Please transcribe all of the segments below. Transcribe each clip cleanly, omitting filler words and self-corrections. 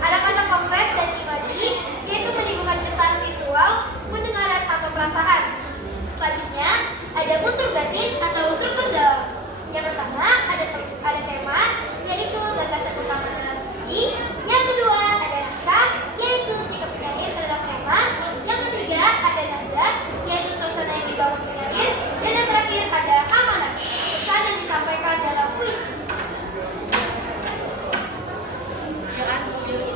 Ada kata konkret dan imaji, yaitu menimbulkan kesan visual, pendengaran atau perasaan. Selanjutnya, ada unsur batin atau struktur dalam. Yang pertama, ada tema, yaitu gagasan utama dalam puisi. Yang kedua, ada rasa, yaitu sikap penyair terhadap tema. Yang ketiga, ada nada, yaitu suasana yang dibangun penyair. Dan yang terakhir, ada amanat, pesan yang disampaikan dalam puisi.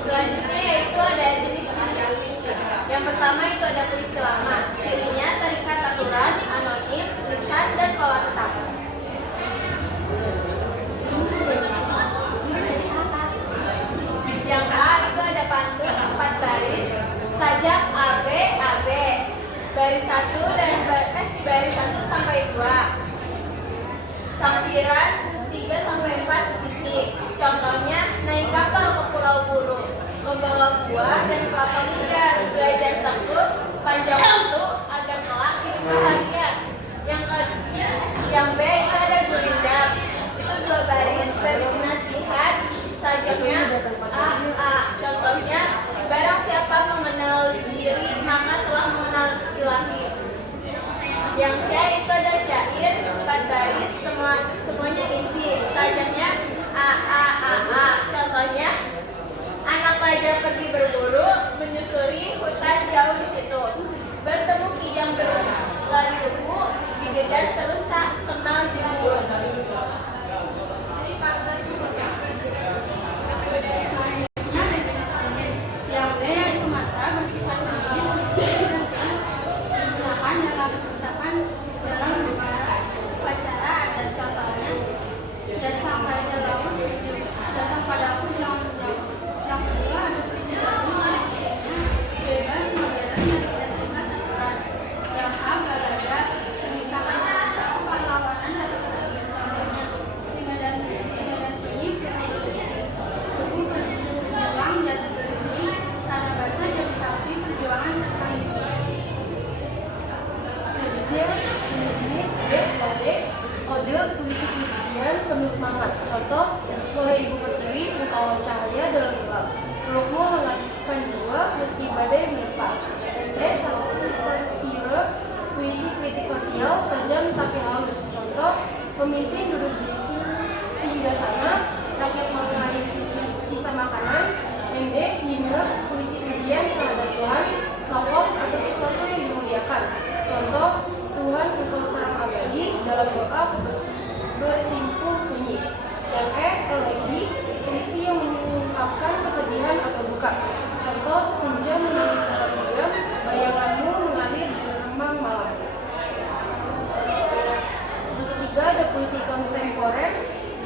Selanjutnya yaitu ada jenis-jenis puisi. Yang pertama itu ada puisi lama. Cirinya terikat aturan, anonim, lisan, dan pola tetap. Yang A itu ada pantun 4 baris, sajak AB AB, baris 1 dan baris 1 sampai 2. Sampiran 3 sampai 4 isi. Contohnya naik kapal ke Pulau Burung, membawa buah dan kelapa muda, belajar tekun sepanjang waktu agar kelak hidup bahagia. Yang B itu ada gurindam, itu 2 baris berisi nasihat, sajaknya A A. Contohnya barang siapa mengenal diri maka telah mengenal ilahi. Yang C itu ada syair 4 baris, semuanya isi, sajaknya A A A A. Contohnya anak raja pergi berburu, menyusuri hutan jauh di situ. Bertemu kijang berlari teguh, dikejar terus tak kenal jemu. Yang B yaitu mantra bersifat magis, digunakan dalam ucapan dalam upacara adat. Contohnya, datang raja laut tujuh, datang padaku jangan menjauh. Yang kedua ada puisi baru, cirinya bebas, modern, dan tidak terikat aturan. Yang A galaga, memisahkan cerita perlawanan dari tragis. Contohnya, di medan sunyi penuh puisi, tubuh berjuang jatuh berdiri, tanah basah jadi saksi perjuangan terkait. Selanjutnya, jenis B, ode, puisi pujian penuh semangat. Contoh, wahai ibu pertiwi, engkau cahaya dalam gelap, pelukmu menghangatkan jiwa meski badai menerpa. Dan C, satire, puisi kritik sosial, tajam tapi halus. Contoh, pemimpin duduk di singgah sana, rakyat mengenai sisa makanan. Yang D, himne, puisi pujian terhadap Tuhan, tokoh atau sesuatu yang dimuliakan. Contoh, Tuhan engkau terang abadi, dalam doa bersimpuh sunyi. Yang E, elegi, puisi yang mengungkapkan kesedihan atau duka. Contoh, senja menangis dalam diam, bayanganmu mengalir di remang malam. Yang ketiga ada puisi kontemporer,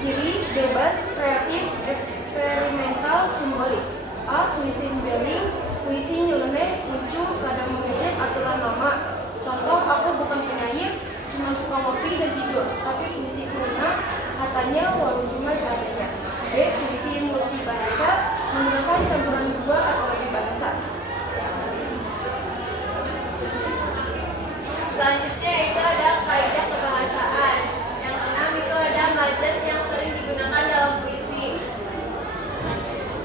ciri bebas, kreatif, eksperimental, simbolik. A, puisi beling, puisi nyeleneh, lucu, kadang mengejek aturan lama. Contoh, aku bukan penyair, cuma suka ngopi dan tidur, tapi puisi kuna, katanya walau cuma seadanya. B, puisi multi bahasa, menggunakan campuran 2 atau lebih bahasa. Selanjutnya itu ada kaidah kebahasaan. Yang keenam itu ada majas yang sering digunakan dalam puisi.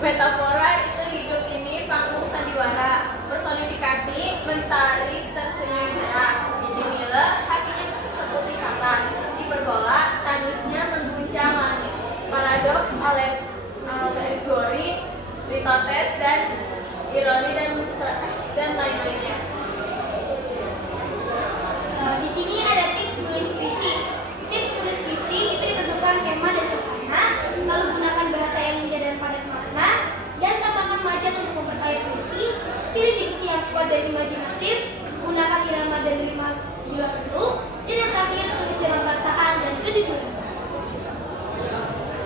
Metafora itu hidup ini panggung sandiwara. Personifikasi mentari tersenyum cerah. Jemila hatinya seputih kapas. Hiperbola tangisnya mengguncang langit. Paradoks, alegori, litotes, dan ironi dan lain-lainnya. Di sini ada tips menulis puisi. Tips menulis puisi itu ditentukan tema dan suasana, lalu gunakan bahasa yang indah dan padat makna, dan tambahkan majas untuk memperkaya puisi. Pilih diksi yang kuat dan imajinatif, gunakan irama dan rima bila perlu, dan yang terakhir tulis dengan perasaan dan kejujuran.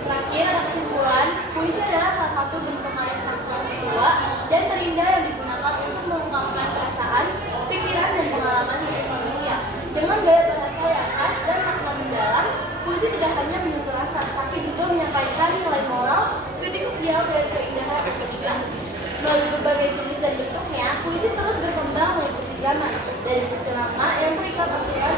Terakhir ada kesimpulan, puisi adalah salah satu bentuk karya sastra tertua dan terindah yang digunakan untuk mengungkapkan perasaan, pikiran, dan pengalaman hidup manusia. Dengan gaya bahasa yang khas dan makna mendalam, puisi tidak hanya menyentuh rasa, tapi juga menyampaikan nilai moral, kritik sosial, dan keindahan estetika. Melalui berbagai jenis dan bentuknya, puisi terus berkembang mengikuti zaman, dari puisi lama yang terikat aturan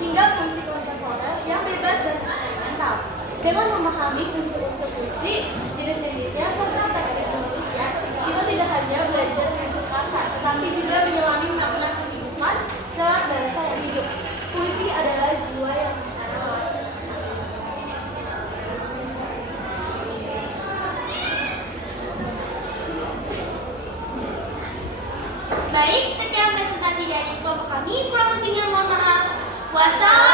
hingga puisi kontemporer yang bebas dan eksperimental. Dengan memahami unsur-unsur puisi, jenis-jenisnya, serta teknik menulisnya, kita tidak hanya belajar menyusun kata, tetapi juga menyelami makna kehidupan lewat bahasa yang hidup. Puisi adalah jiwa yang bicara. Baik, sekian presentasi dari kelompok kami. Kurang lebihnya mohon maaf. Wassalamualaikum.